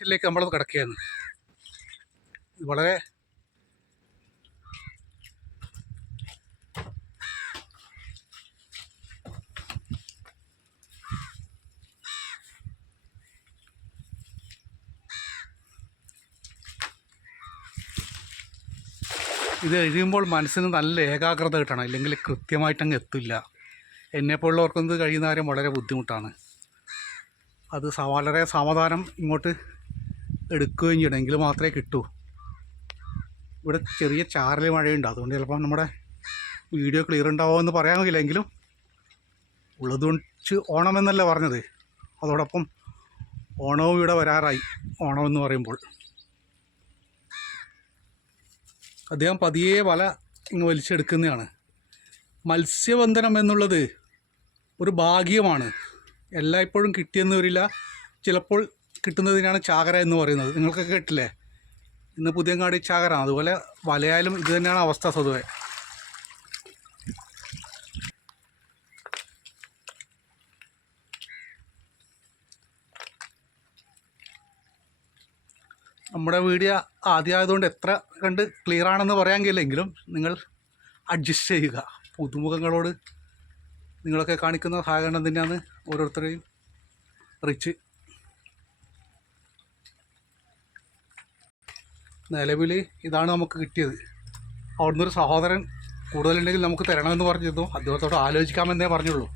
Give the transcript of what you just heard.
ലൊക്കേഷനിലേക്ക് നമ്മൾ കിടക്കുകയാണ്. വളരെ ഇത് എഴുതുമ്പോൾ മനസ്സിന് നല്ല ഏകാഗ്രത കിട്ടണം, ഇല്ലെങ്കിൽ കൃത്യമായിട്ടങ്ങ് എത്തില്ല. എന്നെപ്പോലുള്ളവർക്കൊന്നും കഴിയുന്ന കാര്യം വളരെ ബുദ്ധിമുട്ടാണ്. അത് വളരെ സാവധാനം ഇങ്ങോട്ട് എടുക്കുകയും ചെയ്യണം, എങ്കിൽ മാത്രമേ കിട്ടൂ. ഇവിടെ ചെറിയ ചാറൽ മഴയുണ്ട്, അതുകൊണ്ട് ചിലപ്പം നമ്മുടെ വീഡിയോ ക്ലിയർ ഉണ്ടാവുമെന്ന് പറയാൻ കഴിയില്ലെങ്കിലും ഉള്ളത് വെച്ച് ഓണമെന്നല്ല പറഞ്ഞത്, അതോടൊപ്പം ഓണവും ഇവിടെ വരാറായി. ഓണമെന്ന് പറയുമ്പോൾ അദ്ദേഹം പതിയെ വല ഇങ്ങ് വലിച്ചെടുക്കുന്നതാണ്. മത്സ്യബന്ധനം എന്നുള്ളത് ഒരു ഭാഗ്യമാണ്. എല്ലായ്പ്പോഴും കിട്ടിയെന്ന് വരില്ല, ചിലപ്പോൾ കിട്ടുന്നതിനാണ് ചാകര എന്ന് പറയുന്നത്. നിങ്ങൾക്കൊക്കെ കേട്ടില്ലേ, ഇന്ന് പുതിയങ്ങാടി ചാകര. അതുപോലെ വലയായാലും ഇത് തന്നെയാണ് അവസ്ഥ സ്വതുവേ. നമ്മുടെ വീഡിയോ ആദ്യമായതുകൊണ്ട് എത്ര കണ്ട് ക്ലിയർ ആണെന്ന് പറയാൻ കഴിയില്ലെങ്കിലും നിങ്ങൾ അഡ്ജസ്റ്റ് ചെയ്യുക. പുതുമുഖങ്ങളോട് നിങ്ങളൊക്കെ കാണിക്കുന്ന സഹകരണം തന്നെയാണ് ഓരോരുത്തരെയും റിച്ച്. നിലവിൽ ഇതാണ് നമുക്ക് കിട്ടിയത്. അവിടുന്ന് ഒരു സഹോദരൻ കൂടുതലുണ്ടെങ്കിൽ നമുക്ക് തരണമെന്ന് പറഞ്ഞിരുന്നു. അദ്ദേഹത്തോട് ആലോചിക്കാമെന്നേ പറഞ്ഞുള്ളൂ.